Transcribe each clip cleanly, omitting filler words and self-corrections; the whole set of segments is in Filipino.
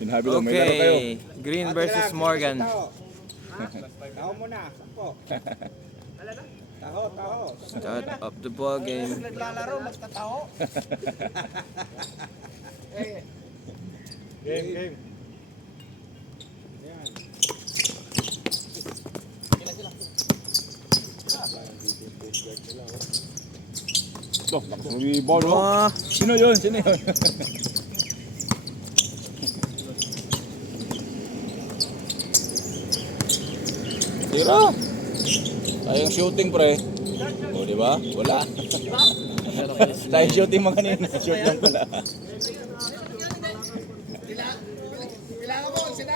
Sinabi lang, may laro kayo. Okay, Green versus Morgan. Taho muna, sampo. Taho. Start of the ball game. Naglalaro, magtataho. Game. Yan. Loh, lakas ng ball, no? Wah, Sino yun? Tira! Tayong shooting, pre. O, di ba? Wala. Tayong shooting mga kanina. Shoot lang pala. Kailangan mo, sila.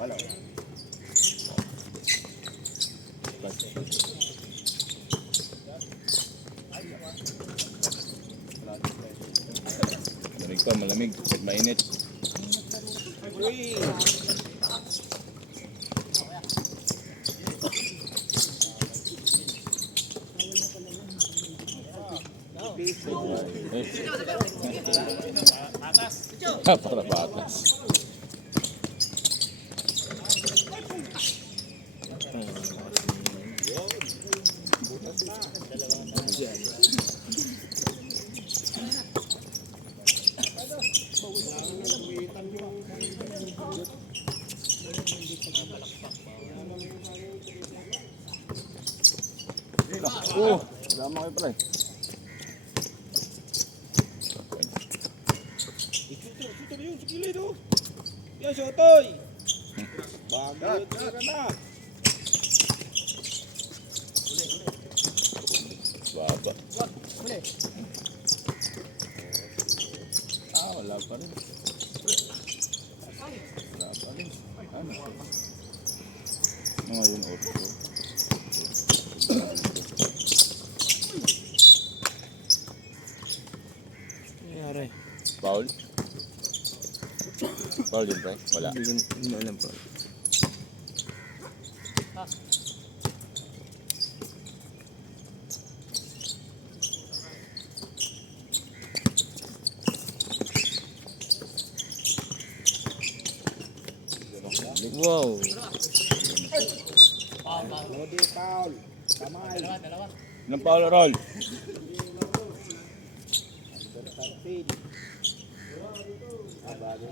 Wala. Malamig pa, malamig. Mainit. Para patas. Sama kayo pala eh. Ito yun, sa kilid oh. Yan, Sotoy. Bagay, tira na. Baba. Wala pa rin. Ano? Ngayon, 8. nangyari. Foul? Foul din ba? Wala. Hindi mo alam pa. Wow. Lodi, foul. Kamay. Ilang foul roll? Under 13. Bagay.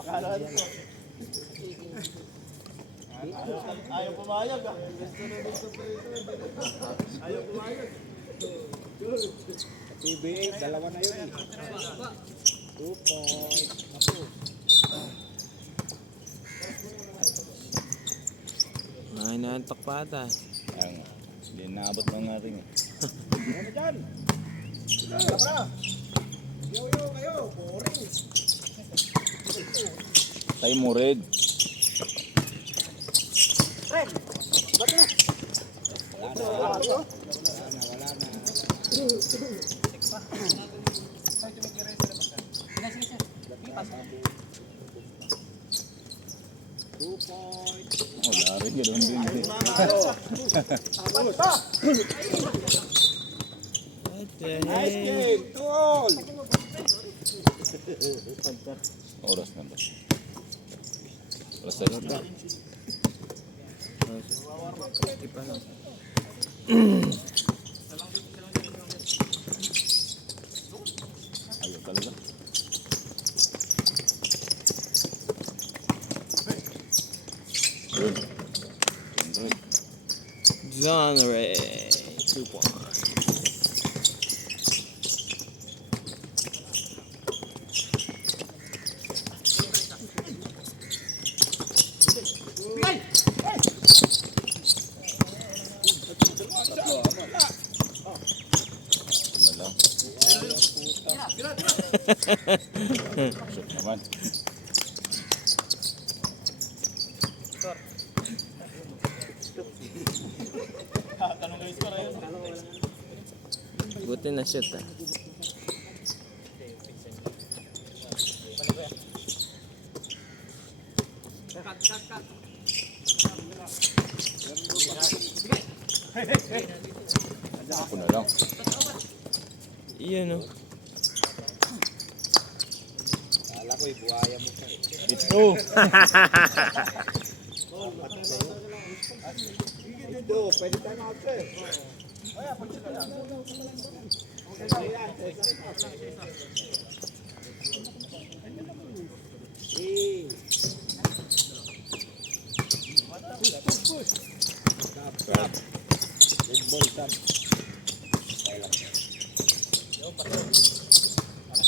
Pakalaan ko. Ayaw pumayag ah. Ayaw pumayag. PBA, dalawa na yun eh. 2 points. Ako. Ay, naantok pa ata. Ang hindi naabot ng ating eh. Ano dyan? Labra. Yo kayo. Boring. Tayo mo red. Ren, ba't na? Wala na. Wala rin, ganoon din. What the Nice heck? game, 2 all. Oras na ba? Oras tayo na. Di pa lang. Ayaw talaga. Good. Good. Genre 2 points. Ano lang. Shoot naman. Buti na shoot ah. Ako na lang. Iyan o. Kala ko buhaya mo ka. Ito. Ito, pwede tayo mag-trip.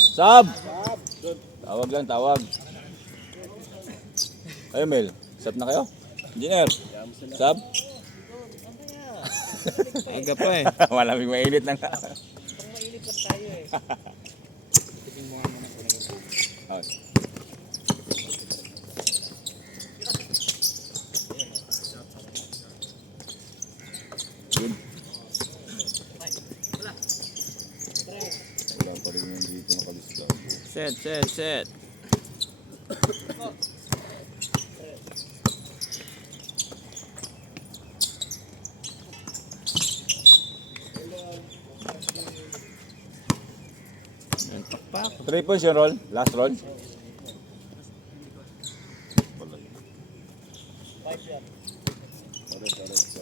Sab! Tawag lang, tawag. Ayo Mel, sab na kayo? Engineer, sab? Aga pa eh. Malamig mainit na nga. Mainit lang tayo eh. Tingin mo nga muna kung ano. Okay. Yun. Wala pa rin yung dito nakalista. Set, set, set. Nantok pa ako. 3 points yung roll, last roll.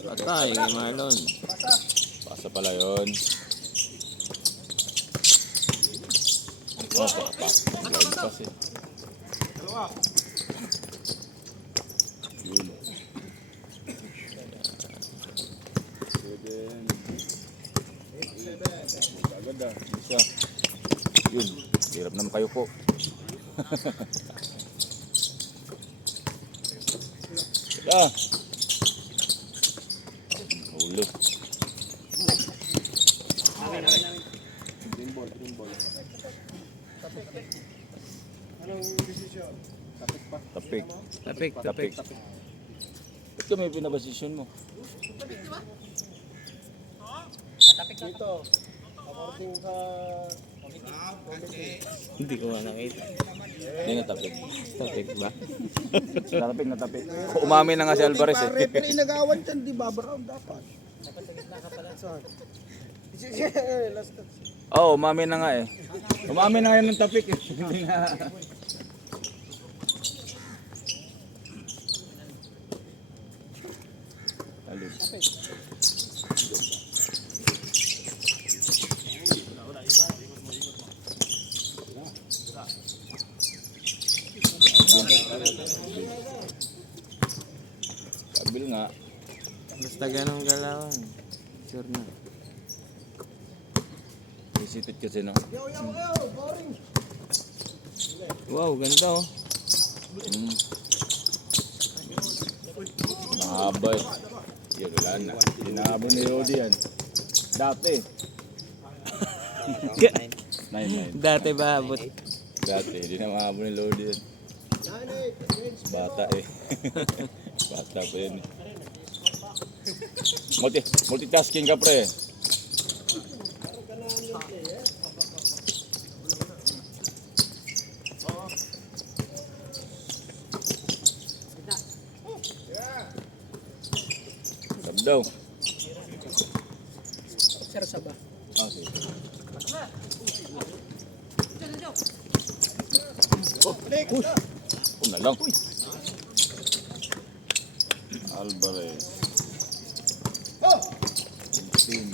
Patay, Marlon. Pasa pala yun. Oh, blind pass eh. Yun. Agad ah, isa. Yun, hirap naman kayo po. Ah. Ulo. Green ball, green ball. Anong decision? Tapik pa. Tapik. Tapik, Tapik. tapik. Ba't ka may pinabasisyon mo? Dito, according sa Hindi ko nga nakita. Hindi na tapik. Tapik ba? Natapik na tapik. Umami na nga si Alvarez eh. referee nagawan dyan, di ba? Brown dapat. Saan? Last Oo, umami na nga eh. Umami na nga yan ng tapik eh. Hindi na. Alin. Kabil nga. Basta ganong galawan. Sure na. Isipit kasi no. Wow, ganda oh. Hmm. Mahaba eh. Yun, wala na. Hinahabol ni Rodi yan. Dati. 9-9. Dati ba abot? Dati, hindi na mahabol ni Rodi yan. Bata eh. Bata pa yun eh. Multitasking ka pre. Sab daw. Sir, saba. Ah, sige. Oh, na lang. Alvarez. Team.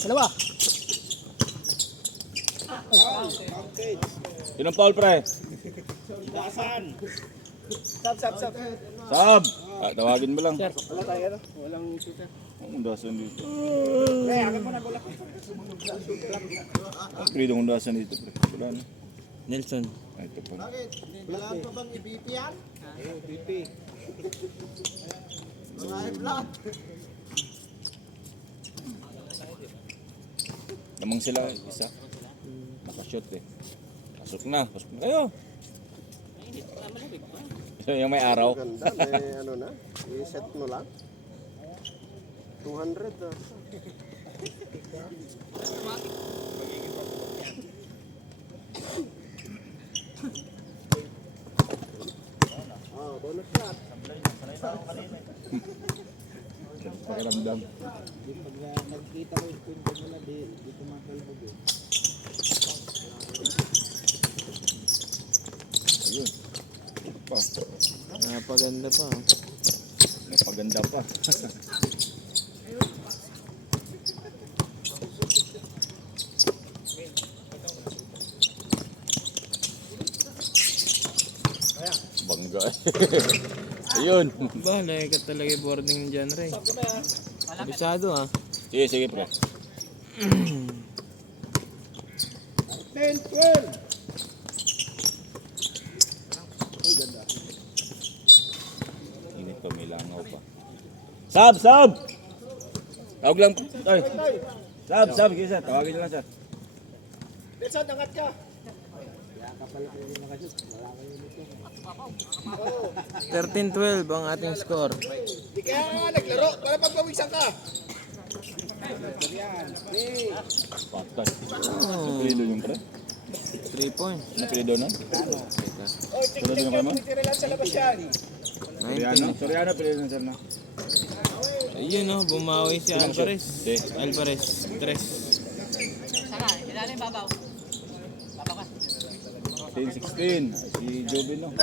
Dalawa. Yun ang foul pre. Dasan. Sab, sab, sab. Sab! Ah, tawagin mo lang. Wala tayo, no? Walang shooter. Ang dasan dito. Eh, agad mo na bola. Freedom ang dasan dito pre. Wala na. Nelson. Ah, ito pa. Kailangan pa bang i-BP yan? Oo, BP. Mga vlog. Namang sila isa. Nakashoot eh. Pasok na kayo. Yung may araw. Ganda, may ano na. I-set mo lang. 200 ah. Oh, bonus shot. Pakiramdam. Di pag nagkita ko yung punta nila, di tumatalbog eh. Ayun. Pa. Napaganda pa. Oh. Napaganda pa. Bangga eh. Ayun. Ba, lagi ka talaga yung boarding dyan, Ray. Kabisado ah. Sige, sige pre. 10, 12. Ay, ganda. Init pa, may langaw pa. Sab! Sab! Tawag lang. Ay. Sab! Sab! Kisa, tawagin nyo lang siya. Let's angat ka. Kaya ka pala kayo nakashoot. Wala kayo nito. 13-12 ang ating score. Di kaya nga naglaro para pagpawisan ka. Yan. Hey. Patay. Oh, Napido yung pre. 3 points. Napido na. Oh, check din naman mo? titira lang sa labas yan. Soriano. 19. Soriano, pido na sir na. Ayun oh, bumawi si Alvarez. Okay. Alvarez, 3. Saka, ilalim babaw. 10-16. Si Jobin no.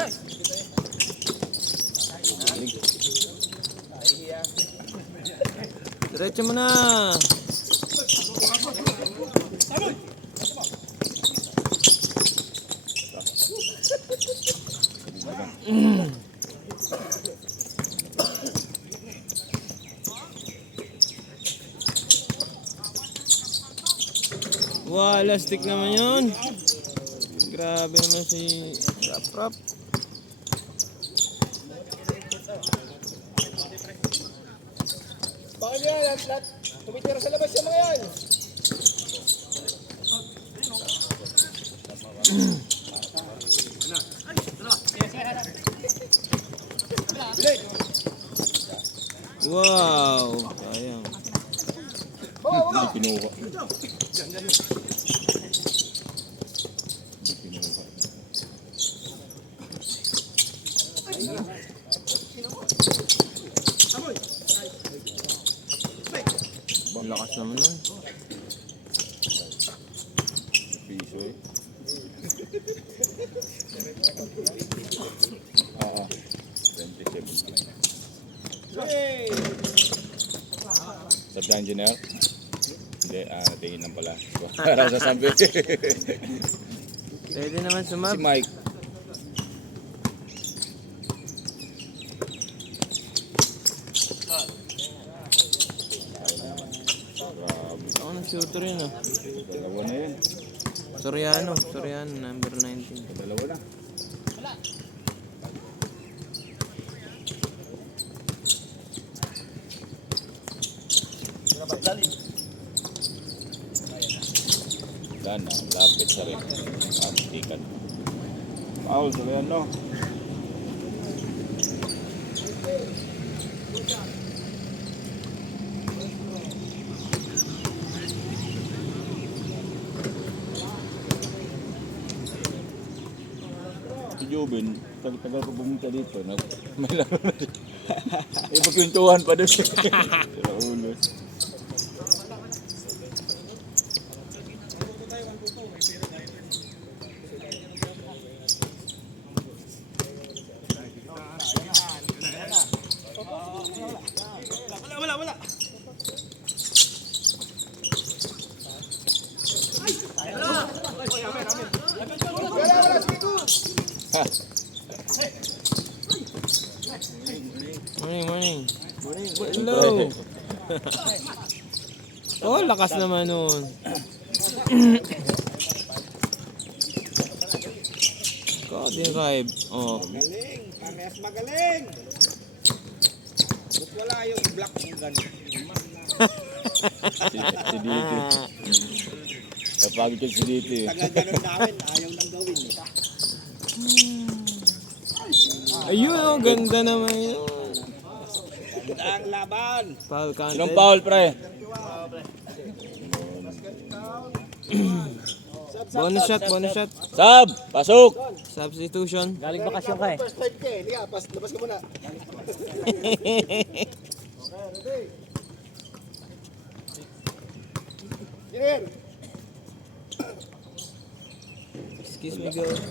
Diretso mo na. Wow, elastic naman yun. Grabe naman si Rap. Bakit yan? Lahat tumitira sa labas yung mga yan. Bilik! Wow, sayang. Hindi pinuha. Hindi pinuha. Ang lakas naman nun. Piso eh. Oo. 27 pala. Hey! Sabi na engineer? Hindi, natingin lang pala. Para sasabi. Pwede naman Si sumab. Mike. Grabe. Ako na shooter yun ah. Dalawa na yun. Soriano, number 19. Dalawa na. Gana, lapit sa rin. Amtikan. Paul, sabihan no. Si Jubin, tagal ko pumunta dito. May laro na dito. May pagkwentuhan pa doon. Ulos. Wala. Wala, sigo! Morning. Hello. Oh, lakas naman nun. God, yung vibe. Oh. Magaling, parehas magaling. Ba't wala yung black ng gano'n? Si Diti. Kapagod ka si Diti. Tagal gano'n namin, ayaw nang gawin eh. Ayun, oh, ganda naman yun. Ganda ang laban. Foul Sinong counted. Paul, pre? Sab Bonus shot, bonus shot. Sab! Pasok! Substitution. Galing bakasyon ka eh. First fight ka eh. Liga, labas ka muna. Engineer! Excuse me, go. Ano,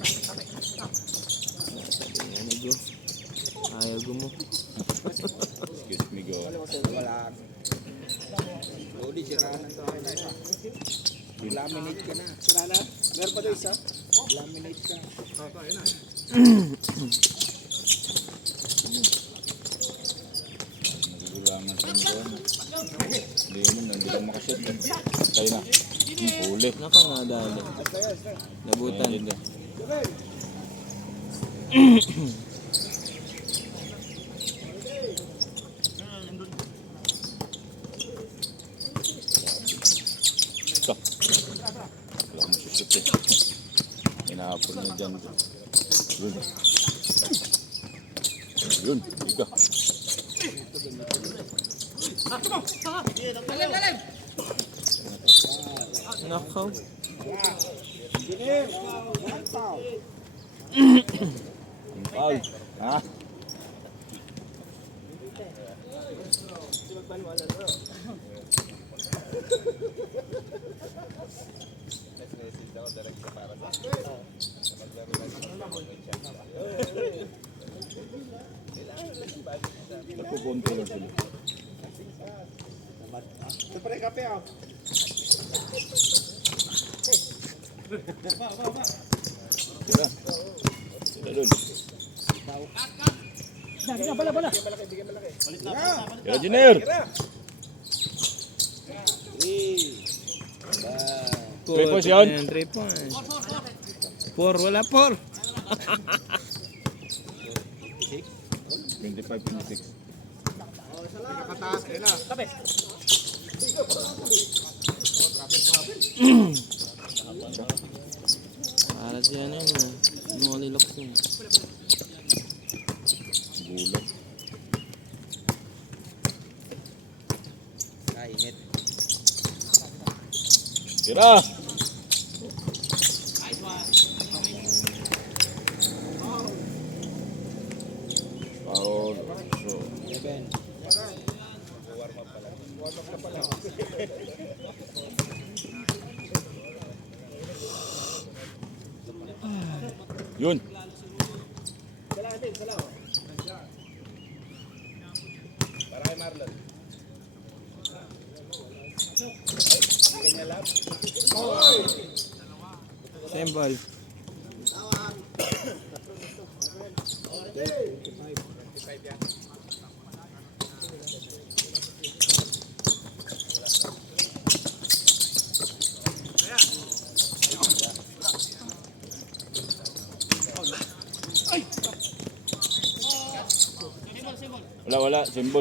go? Ayaw mo. Excuse me, go. Wala. Lodi, sirahan to. Laminate ka na. Sira na? Meron pa doon isa? Laminate ka. Nagugulangan sa mga. Hindi mo, hindi ka makashoot. Tayo na. Huli. Naka nga dali. Nabutan. Ayan din. Ito. Wala ko masushoot eh. Hinahapon niya dyan. Yun. Yun. Ika. Nakaw. Engineer! Walang foul. Foul. Ha? Nagpo-control sila. Ito pa rin kape ah. Tira. Tira dun. Bala. Tira, Junior. 3 points yun. 3 points. 4, wala 4. 25-26. Kataas, ayun na. Para siya na yun. Nolilok yun. Gulat. Kainit. Tira. Foul. So, 11. yun. Same ball. Wala. Symbol.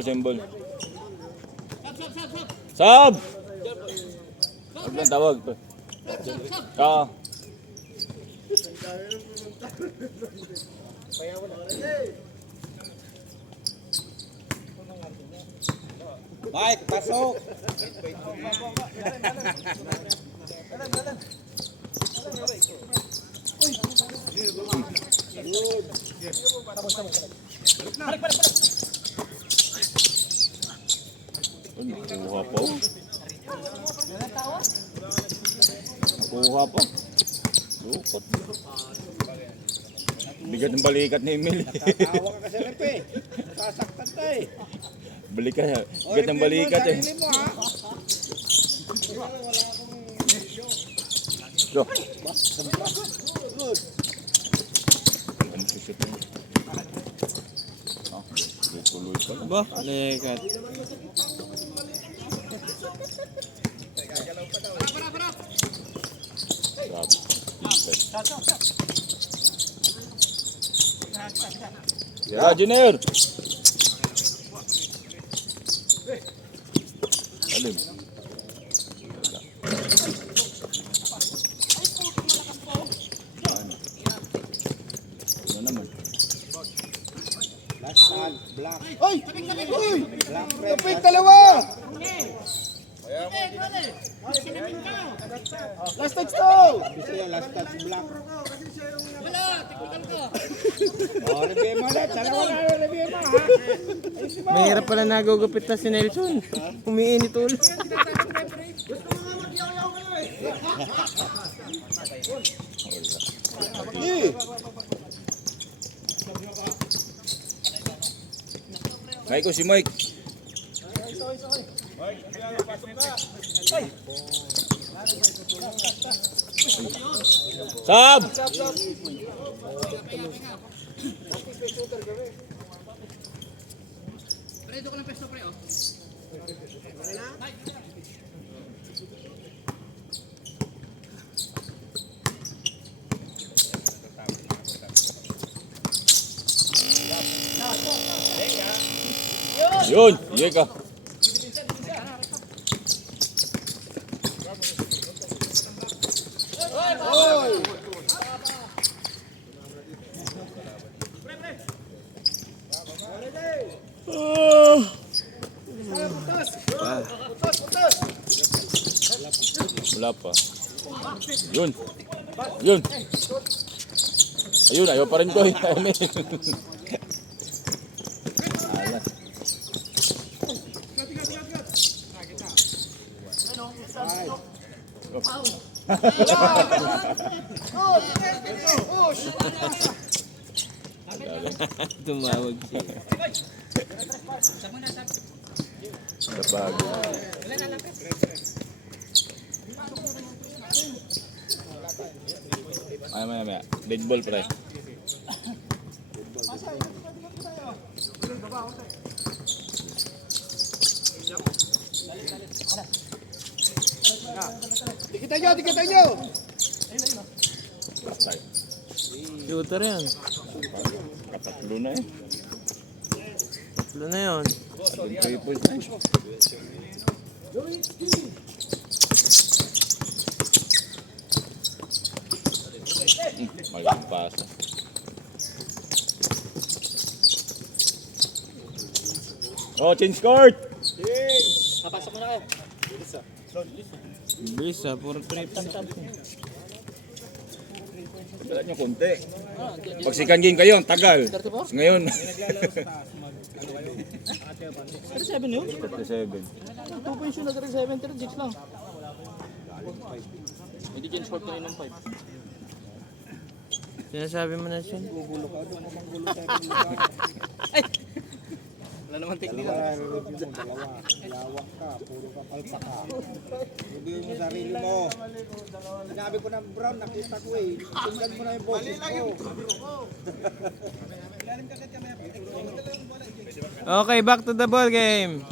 Sab! Wag lang tawag. Ah. Mike, pasok! Nakuha pa. Nakuha pa. Lupot. Bigat ng balikat ni Emil. Tawa ka kasi rep eh. Nasasaktan ka eh. Balikat. Bigat ng balikat eh. Sarili mo ha. Go. Good. Ano sushoot mo? Ah, tuloy pa lang. Ba? Lekat. Ya, Junior. Alim. Ano naman? Last shot. Black. Oy! Oy! Black red. Kapit dalawa! Last touch to! Bisa yung last touch block. Wala, tikukal ko. Oh, review mo ulit. Dalawa na review mo, ha? Ayusin mo. Mahirap pala nagugupit na si Nelson. Umiinit ulo. Eh, Kaya ko si Mike. Sab! Pre, doon ko ng pesto, pre, oh. Yun! Iya ka. Wala pa. Yun. Yun. Ayun, ayaw pa rin ko. Ayaw na yun. Alas. Tumawag siya. Kapag. Maya. Dead ball pre. Dikitan nyo! Tayo. Shooter yan. Katatlo na eh. Tatlo na yun. Tatlong 3 points na eh. Maling pasa. Oh, change court! Papasok mo na kayo. Bilis ha, puro 3 points. Wala nyo konti. Pag second game kayo, ang tagal. Ngayon. 37 yun? 37. 2 points yun, 37, 36 lang. Hindi dyan short na yun ng 5. Sinasabi mo na siya. Wala naman technique. Dalawa. Lawak ka, puro ka palpa ka. Review mo sarili mo. Sinabi ko ng Brown, nakita ko eh. Sundan mo na yung boses ko. Okay, back to the ball game.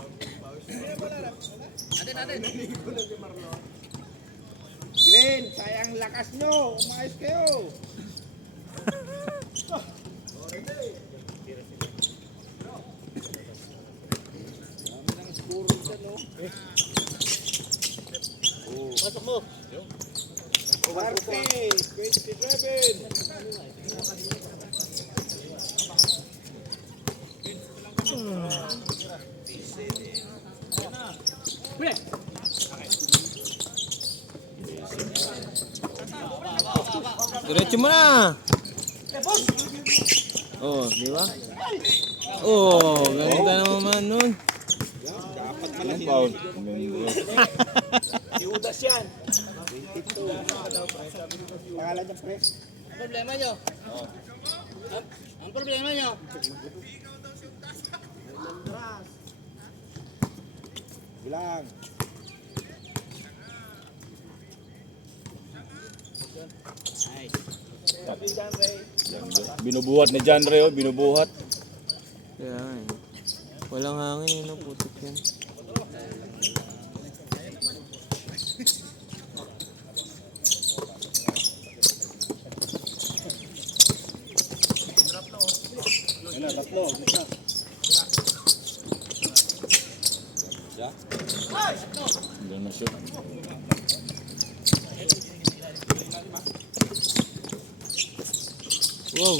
Green, sayang lakas nyo. Umayos kayo. Pasok mo. Marte, 27. Pre! Diretso mo na. Oh, di ba? Oh, ganda naman nun. Ilang foul? Si Udas yan. 22. Pangalan niya, pre. Ang problema nyo? Ang problema nyo? Bilang. Binubuhat ni John Ray, oh, binubuhat. Kaya nga eh. Walang hangin yun, putik yan. Tatlo. Hindi na shoot. Wow.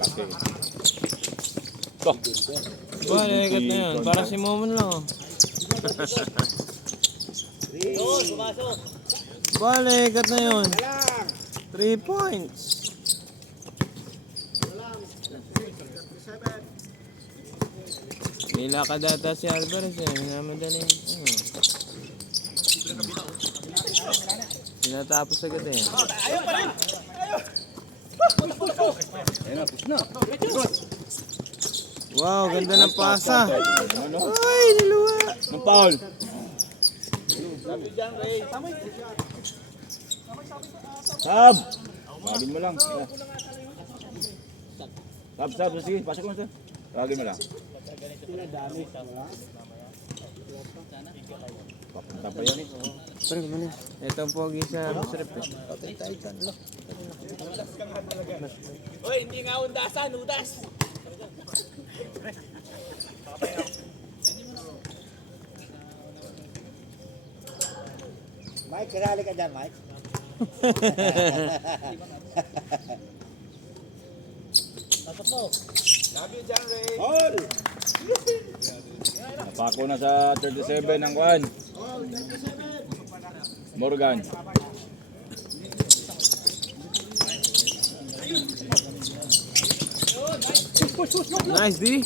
Laki. Ito. Balikat na yun. Para si Momon lang oh. Doon, pumasok. Balikat na yun. Lang. 3 points. May lakad ata si Alvarez eh. Minamadali. Tinatapos agad eh. Wow, ganda ng pasa. Ay, niluwa. Ng foul. Sab! Tawagin mo lang. Sab. Sige, pasok mo sir. Tawagin mo lang. Papunta pa yan eh. Ito ang pogi sa Rep eh. Hoy, hindi nga undasan, udas. Mike, kirali ka dyan, Mike. Pasok mo. Hold! Napako na sa 37 ng Juan. Morgan. Nice, D.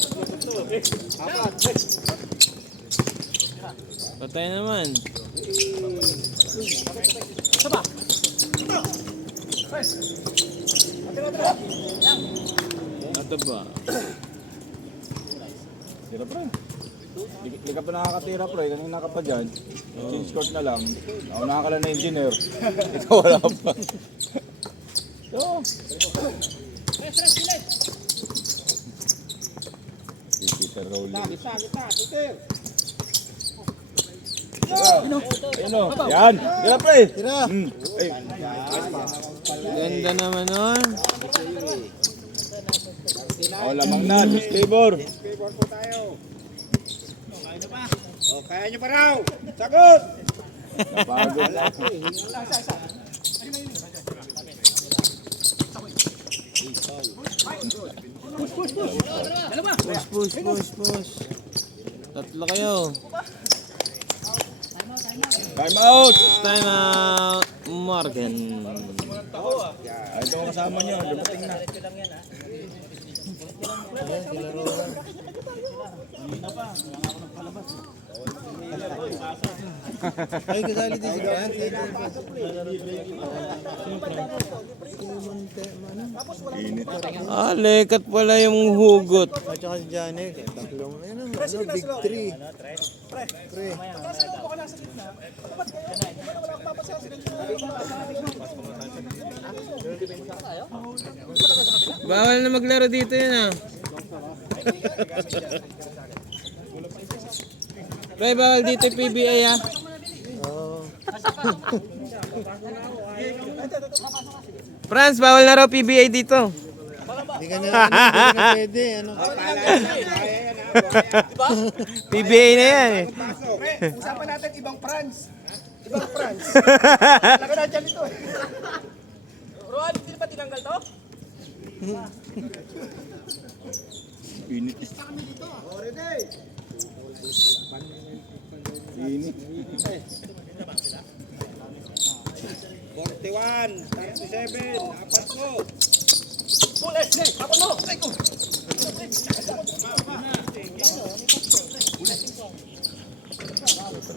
Patay naman. Ito ba? Tira pre. Hindi ka pa nakakatira pre. Kanina ka pa dyan. Change court na lang. Naunahan ka lang na engineer. Ikaw wala pa. So. Si Peter Rowley. Kita, Peter. Ayun o. Yan. Tira pre. Tira. Ay. Ganda naman nun. O lamang na. Disclaimer. Favor po tayo. O, kaya nyo pa raw. Sagot! Napagod na. Push. Tatlo kayo. Time out. Time out. Morgan. Ay, ito ko kasama nyo. Dumating na. Ay, kasali din si Franz. Init. Ah, lekat pala yung hugot. At saka si Janek. Tatlong, big 3. Pre. Bawal na maglaro dito yun ah. Pre, bawal dito yung PBA ah. Franz, bawal na raw PBA dito. Hindi ka na pwede. Ano? PBA na yan eh. Usapan natin ibang Franz. Ibang Franz. Talaga na dyan ito eh. Roan, hindi pa tinanggal to? Init. Init. 41, 37, apat mo. Pulis! Tapon mo!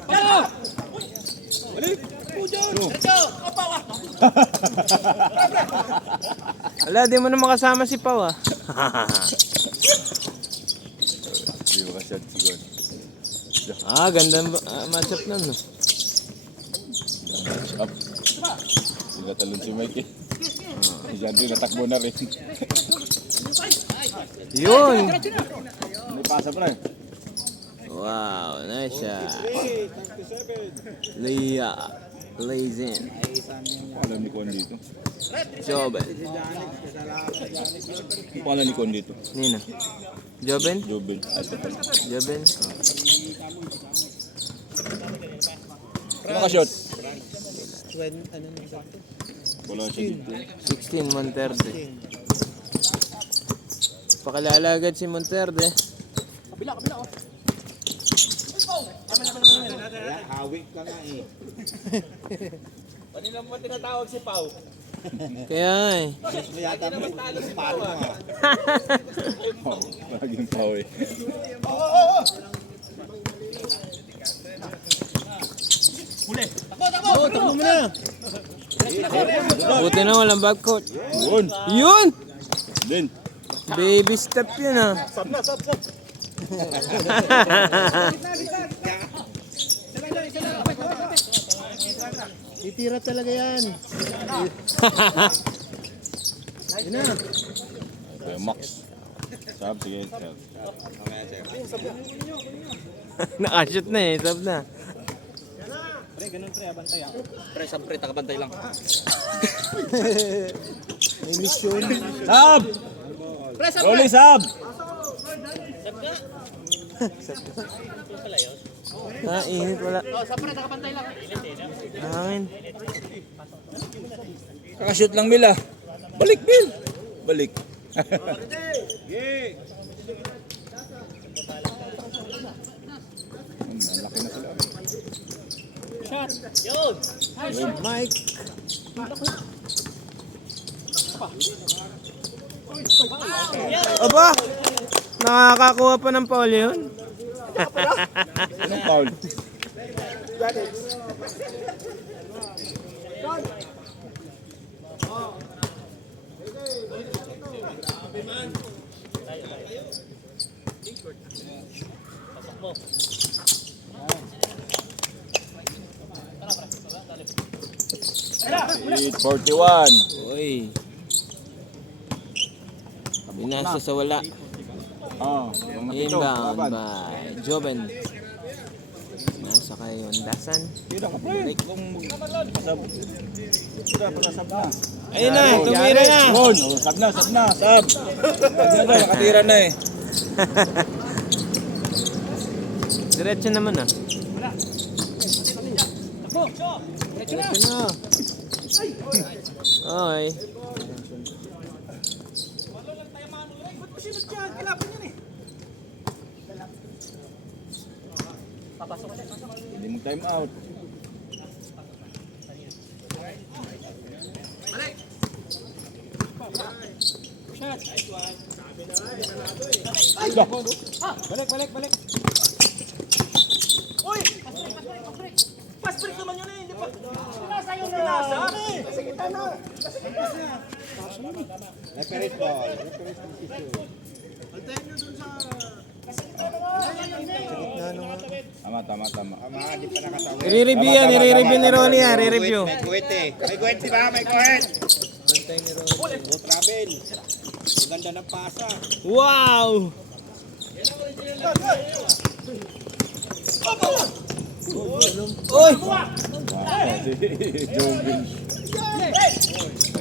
Palo! Diretso! Kapawa! Wala, di mo na makasama si Pau ah. Hindi mo ka-shot siguro. Ah, ganda matchup nun. No? Match up. Sila talon si Mike eh. Si Jandre natakbo na rin. Yun! May pasa pa rin. Wow, nice shot. 37. Leia, lays in. Alam ni Con dito. Joben. Ang pangalan ni Con dito? Nino. Joben? Jobel. Ay, ito pala. Joben? Ano ka shot? Ano na sakto? Wala siya dito. 16, Monterde. Pakalala agad si Monterde. Kaya hawik ka nga eh. Kanina mo tinatawag si Pau. Kaya eh. Yes mo yata mo. Palo mo ah. Laging Pau eh. Takbo mo na. Buti na walang bag coat. Yun. Yun! Din. Baby step yun ah. Titira talaga yan. Yun na. Okay, Max. Sab, sige. Nakashoot na eh. Sab na. Pre, sa pre, takabantay lang. May mission. Sab! Rolly, Sab! Ah, init wala. Oh, sa pre, takabantay lang. Hangin. Kakashoot lang, Mila. Balik, Bill! Balik. Laki na sila. Mike. Aba! Nakakakuha pa ng foul yun. Anong foul? Lead 41. Uy. Binasa sa wala. Ah, yung napito. Inbound Laban. by Joven. Nasa kay Ondasan. Tira ka, pre. Kung pasab. Tira, pasab na. Ayun na, tumira na. Yun, oh, sab na, sab na, sab. Sab na daw, nakatira na eh. Diretso naman ah. Diretso na. Oy. Hindi mo time out. Balik. Referee ball. Referee position. Tama. Tama, di pa nakatawid. I-review yan, i-review ni Rolly yan, i-review. May kuwit eh. May kuwit di ba? May kuwit. Go travel. Ang ganda ng pasa. Wow! Oy! Jovin.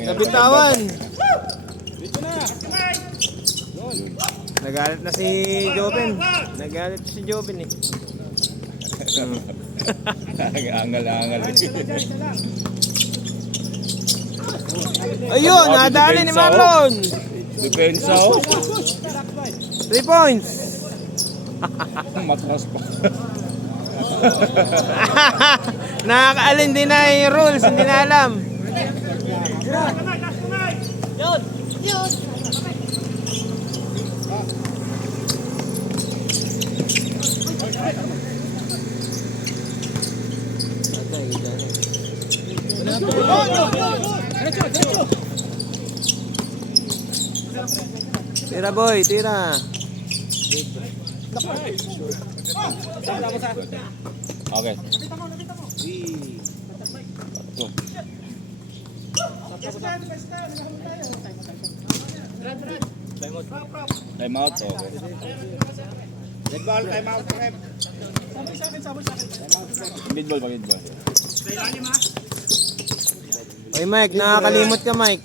Nabitawan! Nagalit na si Joven. Nagalit si Joven eh. Angal. Ayun! Nadali ni Marlon! Depensa oh. 3 points! Matras pa. Nakakaalin din na yung rules, hindi na alam. Tira boy, tira. Okay. Time out. Okay. Red ball, time out. Rep. Mid-ball. Oy Mike, nakakalimot ka Mike.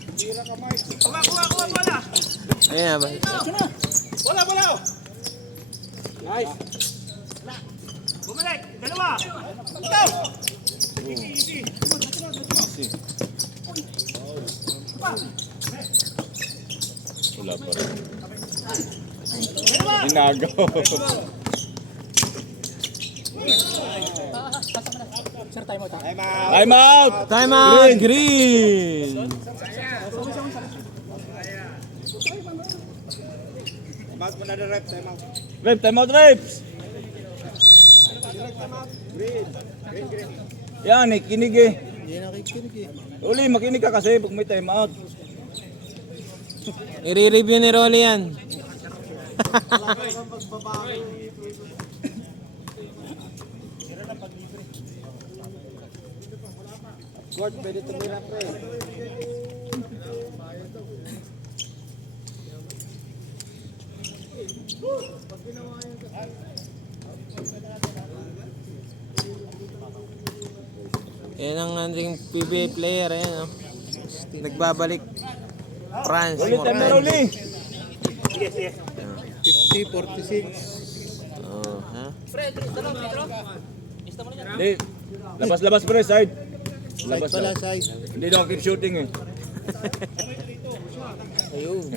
Kuha bola. Ayan na ba? Bola. Nice. Bumalik. Dalawa. Go. Easy. Wala pa rin. Inagaw. Time out. Time out! Time out, green! Time out muna na rep. Time out. Rep, time out, reps! Green. Green, green. Yan, kinig eh. Hindi nakikinig eh. Uli, makinig ka kasi pag may time out. I-review ni Rolly yan. God, pwede tumira pre. Yan ang ating PBA player. Ayan, oh. Nagbabalik. France. Uli, time na uli. 50-46. Oh, ha? Hindi. Labas-labas pre, side. Labas Pala na. side. Hindi na keep shooting eh. Ayun.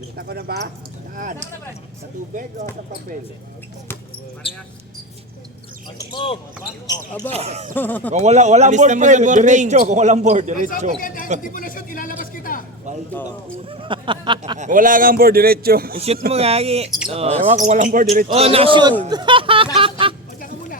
Gusto ko na ba? Saan? Sa tubig o sa papel? Aba. Kung walang Bilis board naman pre, sa boarding. diretso. Kung walang board, diretso. Hindi mo na shoot, ilalabas kita. Kung wala kang board, diretso. I-shoot mo, gagi. Oh, Ewan, kung walang board, diretso. oh nakashoot. Pagka muna.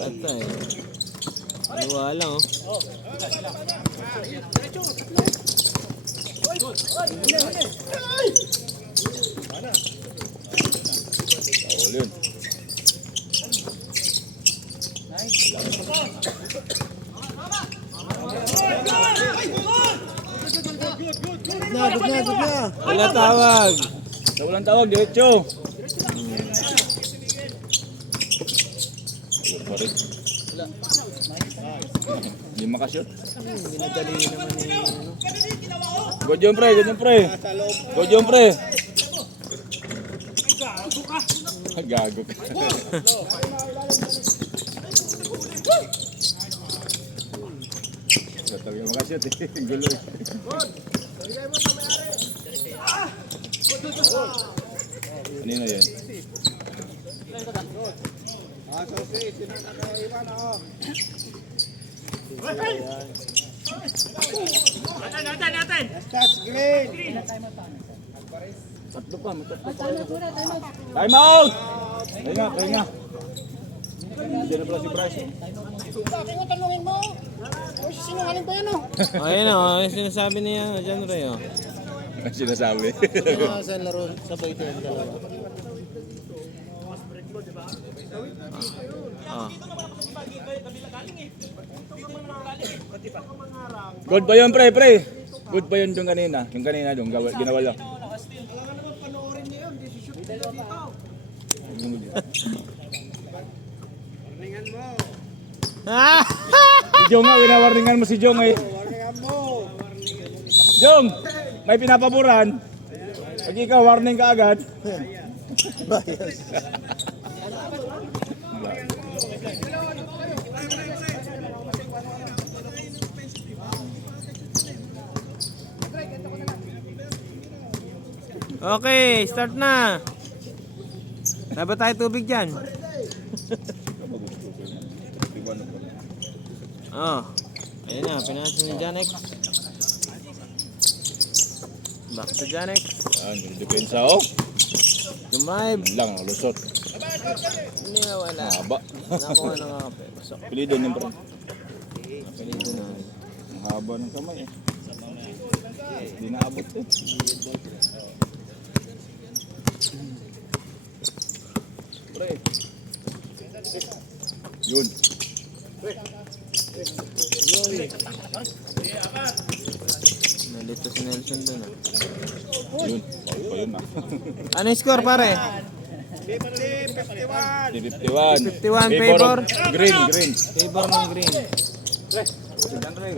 Patay. Luwa lang, oh. Bawal yun. Dugna. Wala tawag. Sa walang tawag, diretso. Ayun pa rin. Hindi makashoot. Minadali naman eh. Good yun pre, good yun pre. Sa loob. Good yun pre. Gago ka. Wala talaga makashoot eh. Gulo eh. Kanino yan? So si, sino nakaiwan ako? That's green. Tatlo pa, matatlo pa. Time out! Kaya nga. Hindi na pala si Bryce. Bakit mo tanungin mo? Kung sinungaling pa yan oh. Oh, ayun, oh. Yung sinasabi niya, dyan, Ray, oh. Ang sinasabi. Sa laro, sabay ito yung dalawa. Oh. Good ba yun, pre? Good ba yun yung kanina? Yung kanina doon, ginawa lang. Warningan mo. Ah! Si Jong nga, winawarningan mo si Jong eh. Warningan mo. Jong, may pinapaboran. Pag ikaw, warning ka agad. Okay, start na. May ba tayo tubig dyan? Oh. Ayun na, pinasa ni Janek. Back to Janek. Yan, depensa oh. Dumive. Yun lang, lusot. Hindi na wala. Haba. Nakuha na nga kape. Pasok. Pilido niyan, pre. Pinito na. Ang haba ng kamay eh. Hindi naabot eh. Pre. Yun. Nalito si Nelson dun, ah. Yun. Bawal pa yun ah. Ano yung score, pare? 51. 51. 51 favor. Green. Favor ng green. Yan, pre.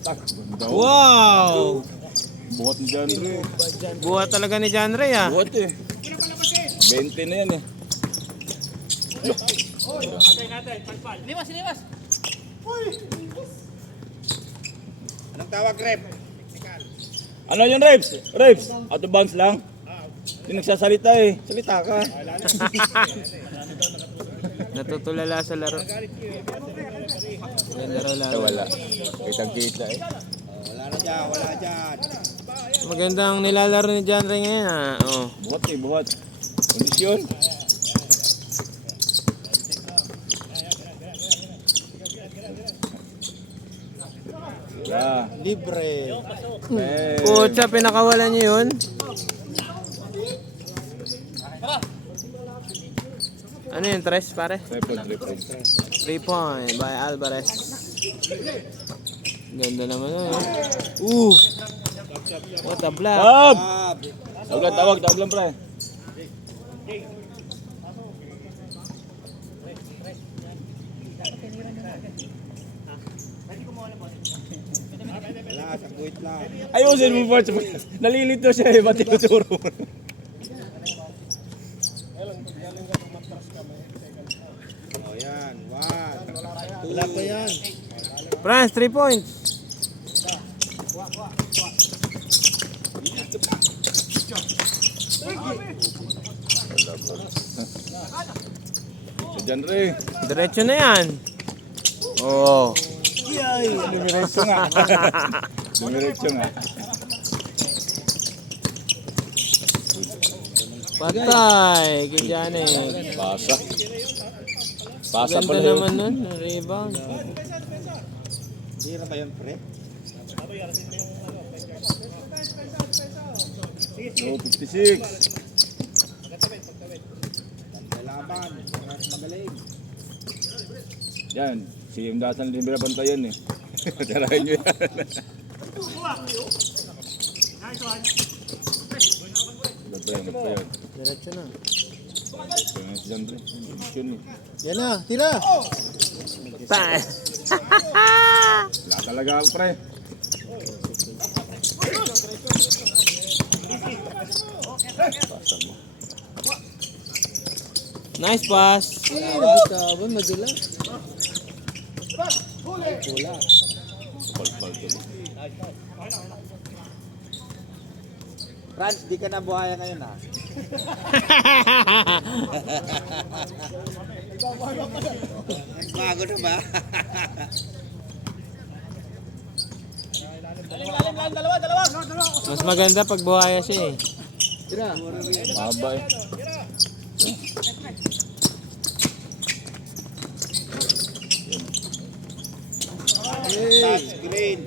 Tak. Bunda. Wow! Buhat ni John Ray. Buhat talaga ni John Ray ah. Buhat eh. 20 na yan eh. Liwas. Anong tawag, rep? Ano yun, Reps? Reps, out of bounds lang? Hindi nagsasalita eh. Salita ka. Natutulala sa laro. Laro lang. Wala. Kitang-kita eh. Wala dyan. Magandang nilalaro ni John Ray ngayon ah. Oh. Buhat eh, buhat. Kondisyon. Yeah. Libre. Eh. Pucha, pinakawalan niyo yun. Ano yun, tres pare? Triple. 3 point by Alvarez. Ganda naman yun. What a block. Stop! Ah, Tawag lang pre. wala, sa kuwit lang. Ayusin mo pa. Nalilito siya eh. Ba't tinuturo mo? Oh, yan. One. Wala pa yan. France, 3 points. Si John Ray. Diretso na yan. Oo. Dumiretso nga. Dumiretso nga. Patay. Kay Janet. Pasa. Pasa Ganda pala yun. naman nun. Rebound. Hindi na ba yan, pre? Oh, 56. Lalaban. Mas magaling. Yan. Si Undasan din binabantayan eh. Tarahin nyo yan. Bantayan. Diretso na. Yan si John Ray. Kondisyon eh. Yan na, tira. Patay. Wala talaga ako pre. Pasa mo. Nice pass. Bitawan, madula. Pula. Pal tuloy. Franz, di ka na buhaya ngayon ha. Bago na ba? Mas maganda pag buhaya siya eh. Tira. Mahaba eh. Touch green.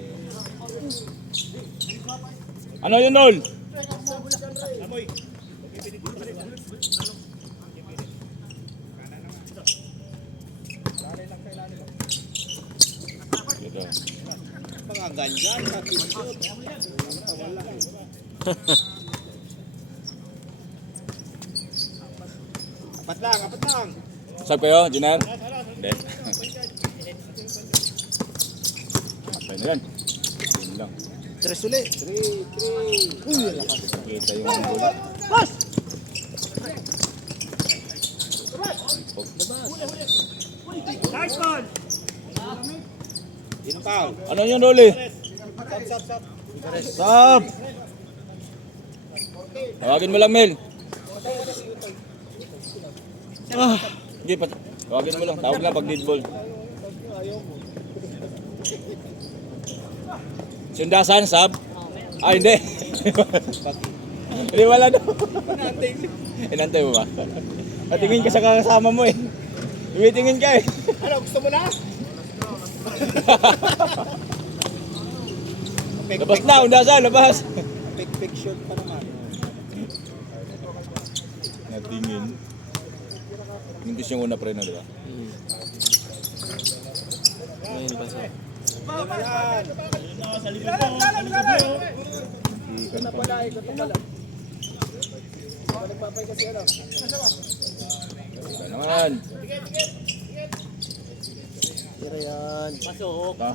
Ano yun, Nol? Ito. Mga ganyan, nakisot. Wala. Apat lang. Saan kayo, Junior? Hindi. Patay na yan. Yun lang. Tres ulit. 3. Uy, lakas. Kita yung ang gulo. Inpaw. Ano yun, Rolly? Stop! Tawagin mo lang, Mel. Hindi, tawagin mo lang. Tawag lang pag dead ball. Sundasan, sab? Ah, hindi. Hindi, wala daw. Inantay mo ba? Patingin ka sa kasama mo eh. Tumitingin ka eh. Ano, gusto mo na? Labas na, undasan, labas. Pek short pa naman. Natingin. Yung gusto yung una pre na, di ba? Ayun pa siya. Ikan pa. Ito naman. Tira yan. Ta.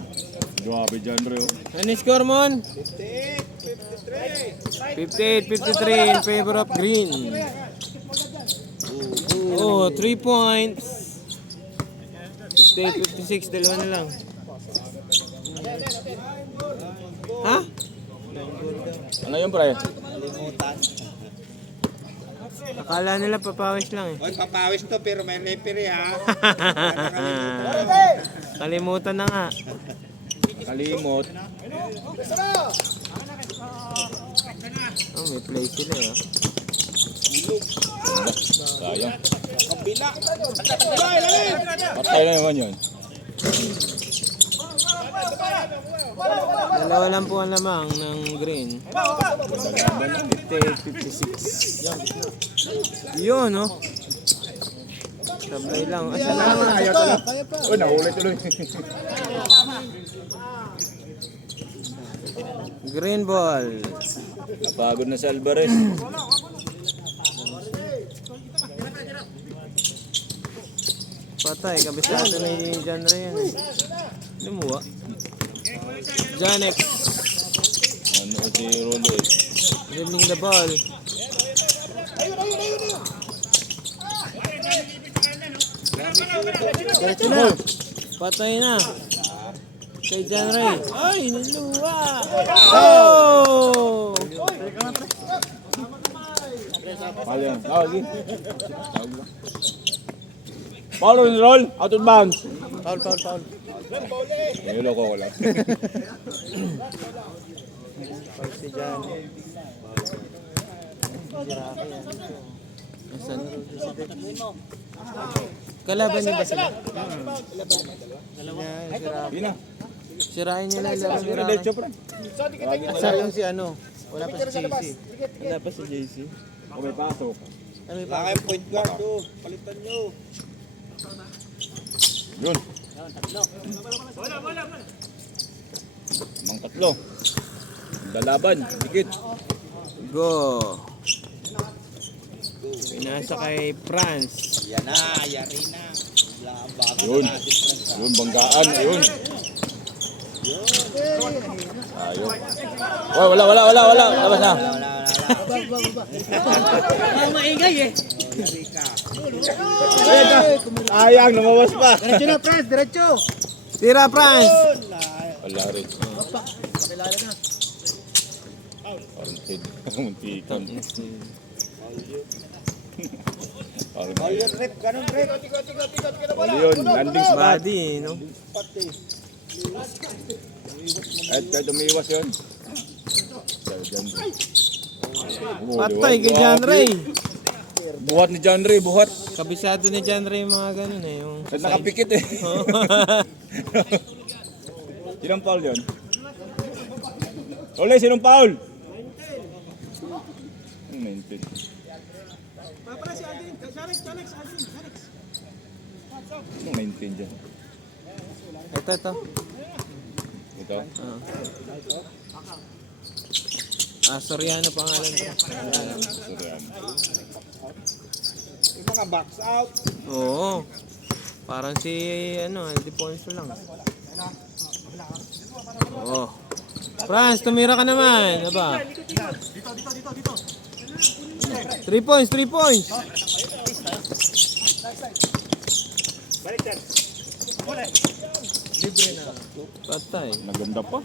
Grabe dyan, bro. Ano yung score mo? 58, 58-53 in favor of green. Oh, 3 points. 58-56, dalawa na lang. Ha? Ano yun, pre? Limutan. Akala nila papawis lang eh. Oy, papawis to pero may referee ha. Kalimutan na nga. Kalimot. Oh, may play sila eh. Sayang. Kabila. Patay na naman yun. Dalawa lang po ang lamang ng green. 58-56. Yun, oh. Sablay lang. Asa na naman? Ayaw talaga. Oh, nahuli tuloy. Green ball. Napagod na si Alvarez. Patay, kabisado ni John Ray yan eh. Lumuwa. Janek, Ano si Rolo eh. dribbling the ball. Diretso na. Patay na. Kay John Ray. Ay, niluwa. Oh! Mahal yan. Tawag eh. Foul and roll. Out of bounds. Foul. Niloko ko lang. Foul si John. Asan? Kalaban niyo ba sila? Hindi na. Sirain nila yung laro ni Sige, Rocky. Decho, pre. Asa lang si ano? Wala pa si JC. Wala pa si JC. O may pasok. Wala kayong point guard to. Palitan nyo. Yun. Mang tatlo. Dalaban. Dikit. Go! Pinasa kay France. Yan na, yari na. Bago Yun. na difference. Yun, banggaan. Yun. Ayun. Oh, wala. Labas na. Yari ka. Sayang, lumawas pa. Diretso na, press. Diretso. Tira France! Wala rin. Parang head. Muntikan. Parang Oh, yun, rep. Ganun, rep. Wala yun. Landing spot. Body, no? Kahit umiiwas yun. Patay kay John Ray. Buhat ni John Ray, buhat. Kabisado ni John Ray yung mga ganun eh. Yung Kahit nakapikit eh. Sinong foul yun? Ole, sinong foul? 19. Sinong 19 dyan? Ito. Ito? Soriano pangalan ko. Surian. Yung mga box out. Oo. Parang si Andy Ponce lang. Oo. France, tumira ka naman. Aba. Dito. 3 points. Patay. Naganda pa.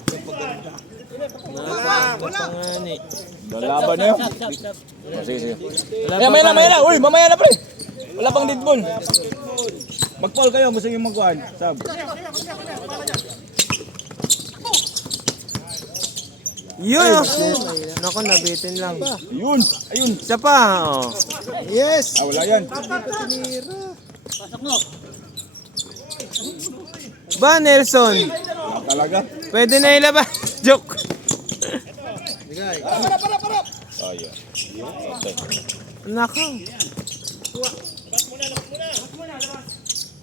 Napangani. Dalaban na yun. Sige. Wala Mamaya na. Uy, mamaya na pre. Wala pang dead ball. Mag-foul kayo. Gusto nyo magkuhan. Sab. Yun! Naku, nabitin lang. Ayun. Isa pa. Oh. Yes. Wala yan. Ba, Nelson? Wala talaga. Pwede na ilabas. Joke. Sayang. Okay. Nako.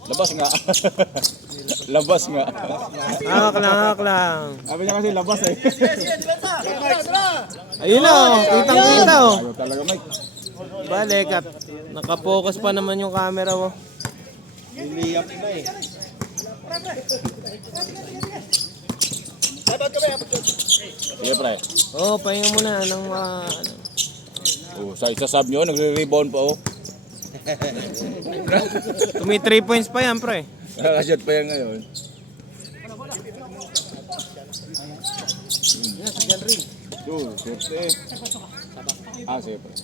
Labas nga. Labas nga. Hawak lang. Sabi niya kasi labas eh. Ayun na, oh. Kitang-kita, oh. Ayaw talaga, Mike. Balik at nakapokus pa naman yung camera, oh. Niliyap na eh. Sige, pre. Oh, pahinga muna ng Oh, sa isa-sub nyo, nagre-rebound pa, oh. Tumi 3 points pa yan, pre. Nakakashot pa yan ngayon. Swerte. Sige, pre.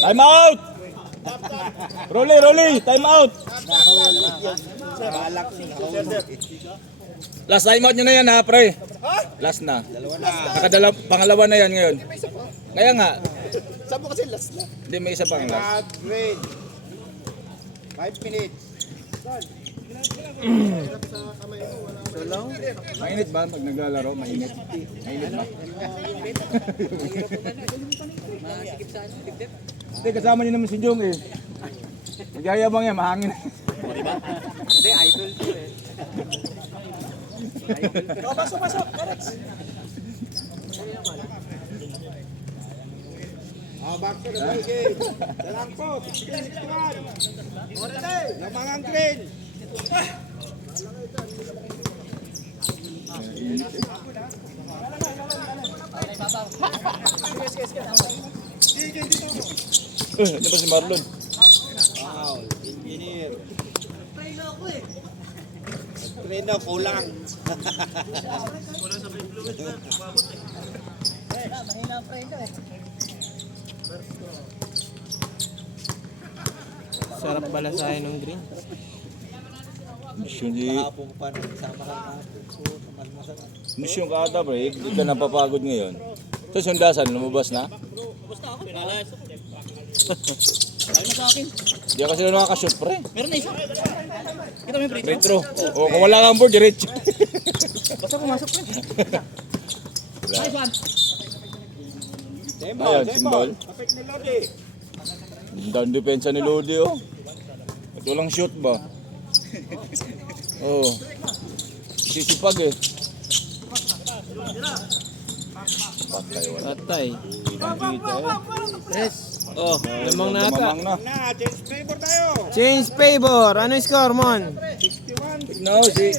Time out! Rolly! Time out! Balak na. Last time out nyo na yan, ha, pre. Last na. Pangalawa na yan ngayon. Kaya nga. Saan mo kasi last na? Hindi, may isa pang last. Green. 5 minutes. Mainit ba pag naglalaro? Mainit ba? Hindi, kasama niyo naman si Jong eh. Magyayabang yan, mahangin. Hindi, idol ko eh. Pasok. Back to the ball game. Dalang po. 16-61. Lamangang green. Ano ba si Marlon? Wow, engineer. Train na kulang. Sarap balasahin ng green. Mission di... Kahapon pa nang sama ka natin. Mission ka ata, pre. Hindi ka napapagod ngayon. So, sundasan, lumabas na? Ayaw mo sa akin. Hindi ka sila nakakashoot, pre. Meron na isa. Kita mo yung free throw. Retro. O, kung wala kang board, diretso. Basta pumasok pa. Nice one. Ayan, symbol. Kapit ni Lodi. Down depensa ni Lodi, oh. At walang shoot ba? Oo. Sisipag eh. Patay, wala. Patay. Kita eh. Yes. Oh, lamang na ata. Lamang na. Na, change favor tayo. Change favor. Ano yung score, Mon? 61. No, si...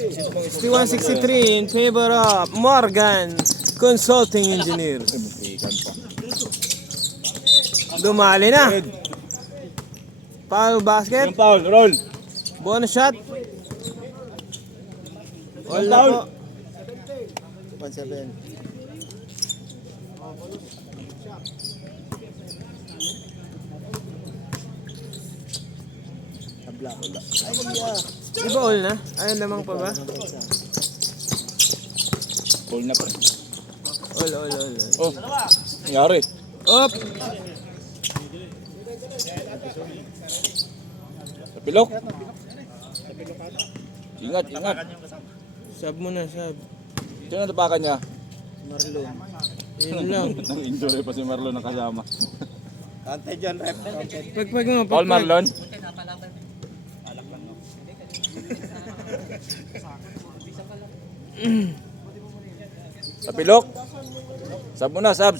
61-63 in favor of Morgan Consulting Engineer. Ikan pa. Dumali na. Red. Foul basket. Yung foul, roll. Bonus shot. All na Foul. po. 1-7. Di ba all na? Ayun lamang pa ba? Foul na pa. All. Oh, nangyari. Up. Sa pilok. Ingat. Sub mo na, sub. Sino natapakan niya? Marlon. Yun lang. Nang-injury pa si Marlon ang kasama. Kante dyan, rep. Pagpag mo, Foul, pagpag. Marlon. Sa pilok. Sab mo na, sab.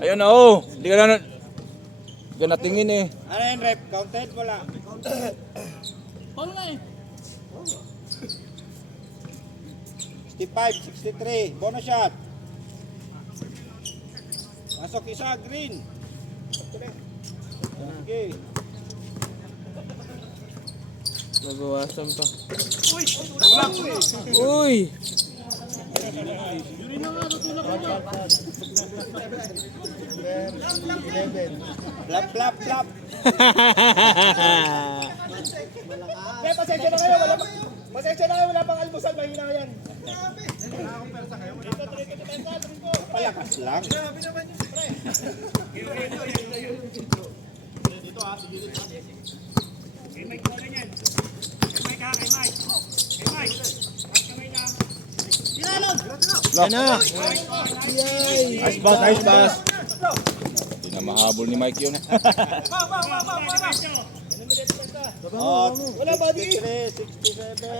Ayun na, oh. Hindi ka natingin eh. Ano yun, rep? Counted? Wala. Paano na eh? 65, 63. Bonus shot. Pasok isa, green. Okay. Nabawasan pa. Uy! Flap. Pasensya na kayo, wala pang almusal, mahina yan. Palakas lang. Yan na. Nice pass. Hindi na mahabol ni Mike yun. Wala ba di? 67.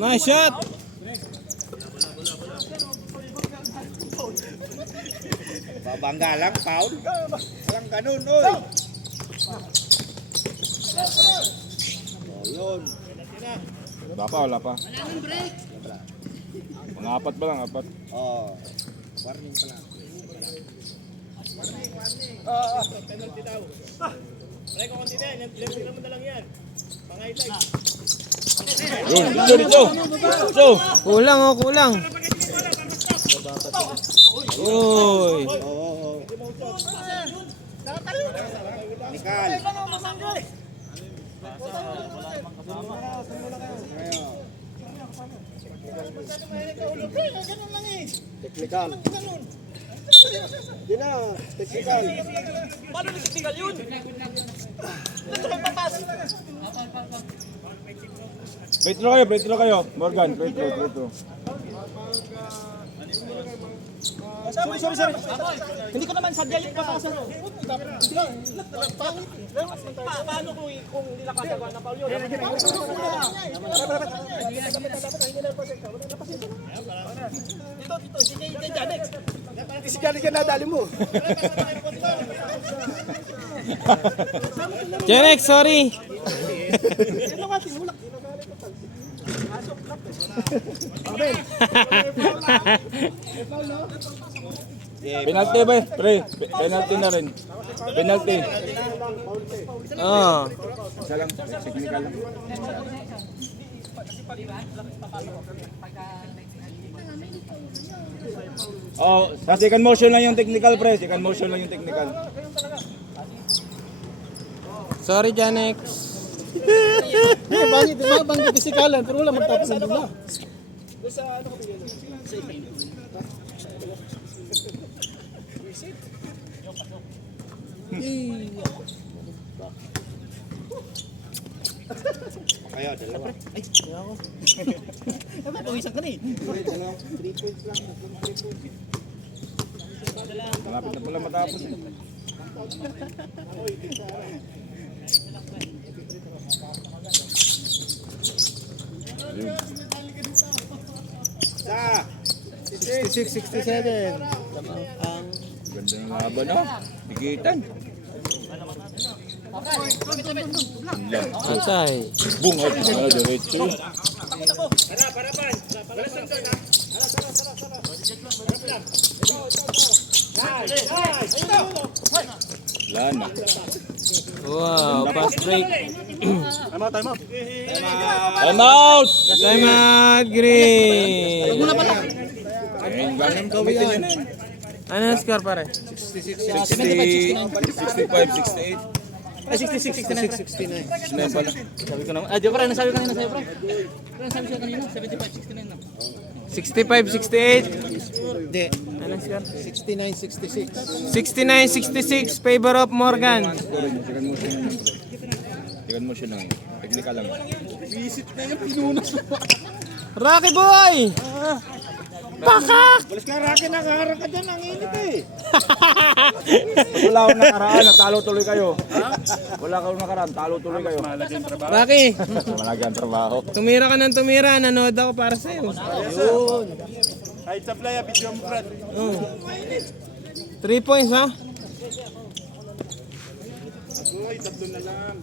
Nice shot. Babangga lang, foul. Walang ganun, oy. Oh, yun. Wala pa. Mga apat ba lang, apat. Oh. Warning pa lang. Yun, dito. Kulang oh, kulang. Uy. Oo. Nikal. Technical. Hindi na, technical. Free throw kayo. Morgan, free throw. Sorry. Hindi ko naman sadya yung papasan. Paano kung hindi nakasagawa ng Paul yun? Dito, si Janek. Si Janek ka nadali mo. Jerex, sorry. Penalty ba? Pre, penalty na rin. Penalty. Oh. Isa lang, technical lang. Oh, sa second motion lang yung technical, pre. Second motion lang yung technical. Sorry, Janex. Bang pisikalan, pero wala magtapos ang bola. Kaya dalawa. Ay, dalawa. Dapat pawisan ka na eh. 3 points lang. Malapit na pala matapos eh. Sa 66-67. Ang Ganda ng laban, no? Bigitan. Antay. Boom, out. Diretso. Wala na. Wow, fast break. Time out. Time out! Time out, Green. Ayun, ganun gamitin yun eh. Ano ang score pare? 65, 68. Ay, 66, 69. 69 pala. Sabi ko naman. Ah, di ba, nasabi kanina sa'yo, pre? Pre, nasabi siya kanina, 75, 69 na. 65, 68. Hindi. Ano ang score? 69, 66. 69-66, favor of Morgan. Second motion lang yun. Second motion lang yun. Technical lang. Visit na yung pinunas mo. Rocky boy! Pakak! Balis ka, Rocky, nakaharap ka dyan. Ang init eh. Wala akong nakaraan, natalo tuloy kayo. Wala akong nakaraan, talo tuloy kayo. Rocky, Malagi ang trabaho. tumira ka ng tumira. Nanood ako para sa'yo. Yun. Kahit sa playa, video mo, Brad. 3 points, ha? Uy, tatlo na lang.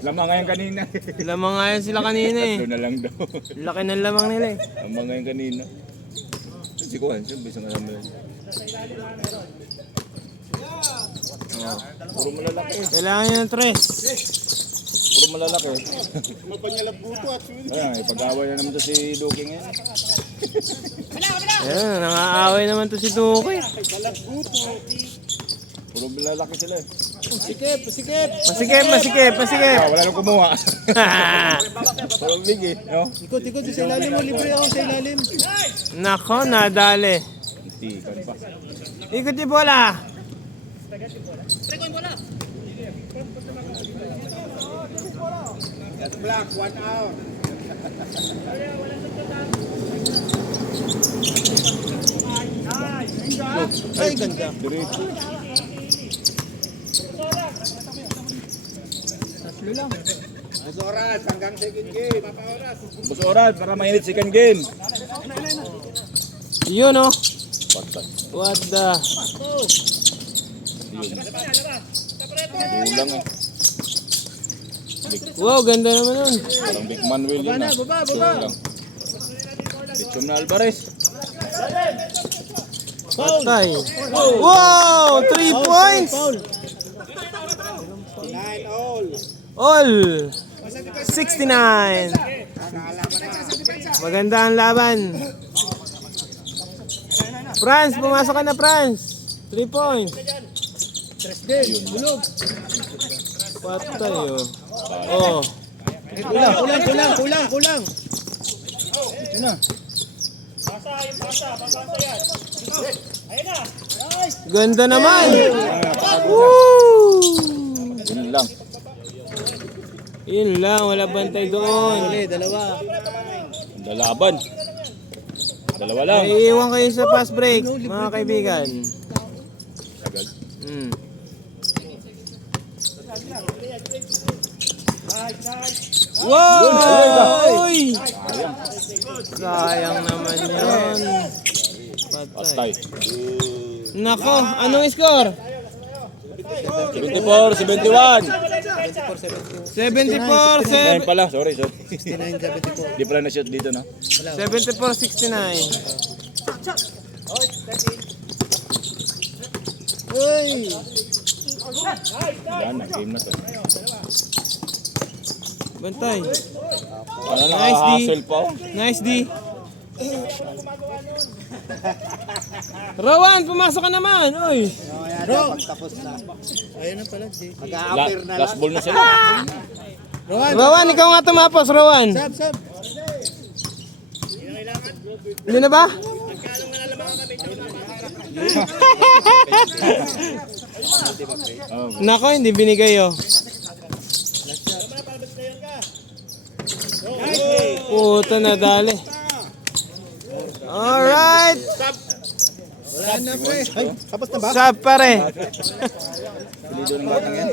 Lamang ngayon kanina. Lamang nga yan sila kanina eh. Tatlo na lang daw. Laki ng lamang nila eh. Lamang ngayon kanina. Si Kuhan, siya, bisang alam mo yun. Puro malalaki. Kailangan nyo ng 3. Puro malalaki. Mapanyalag buto at Ayan, ipag-away na naman to si Duking ngayon. Ayan, nangaaway naman to si Duki. Puro malalaki sila eh. Masikip. Wala nang kumuha. Puro big eh. No? Ikot sa ilalim mo, libre ako sa ilalim. Nako, nadali. Tikan pa. Ikot yung bola. That's black, 1 out. Ay, ganda. Diretso. Mas oras, hanggang second game. Papa oras. Bus oras para mainit second game. Yun oh. Patay. What the? Yun. Gulang eh. Wow, ganda naman nun. Parang Big Manuel yun ah. Gulang. Bichom na Alvarez. Patay. Wow! 3 points! 9 all. All! 69! Maganda ang laban. France, pumasok ka na, France. 3 points. Ayun. Patay, oh. Oh. Kulang. Yun na. Ganda naman. Woo! Yun lang. Yun lang, wala bantay doon. Lalaban. Dalawa lang. Iiwan kayo sa fast break, mga kaibigan. Agad. Wow! Uy! Sayang. Sayang naman yun. Patay. Patay. Nako, anong score? 74, 71. 74, 9 pala, sorry. 69, 74. Di pala na-shoot dito, no? 69. Yan na, game na to. Bantay. Ano na, Nice, D. hassle pa oh. Nice, D. Rowan, pumasok ka naman. Uy. Tapos na. La- last ball na sila. Rowan, ikaw nga tumapos, Rowan. Hindi na ba? Oh, Nako, hindi binigay oh. Puta na dali. Alright. Tapos na ba? Sab pare. lido ng batang yan.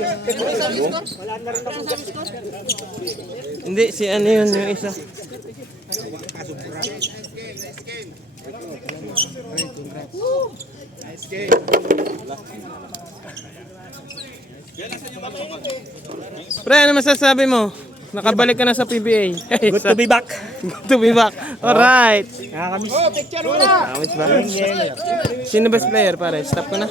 Hindi, si ano yun yung isa. Pre, ano masasabi mo? Nakabalik ka na sa PBA. Good to be back. Good to be back. Alright. Nakakamiss. Nakakamiss ba? Sino best player pare? Stop ko na.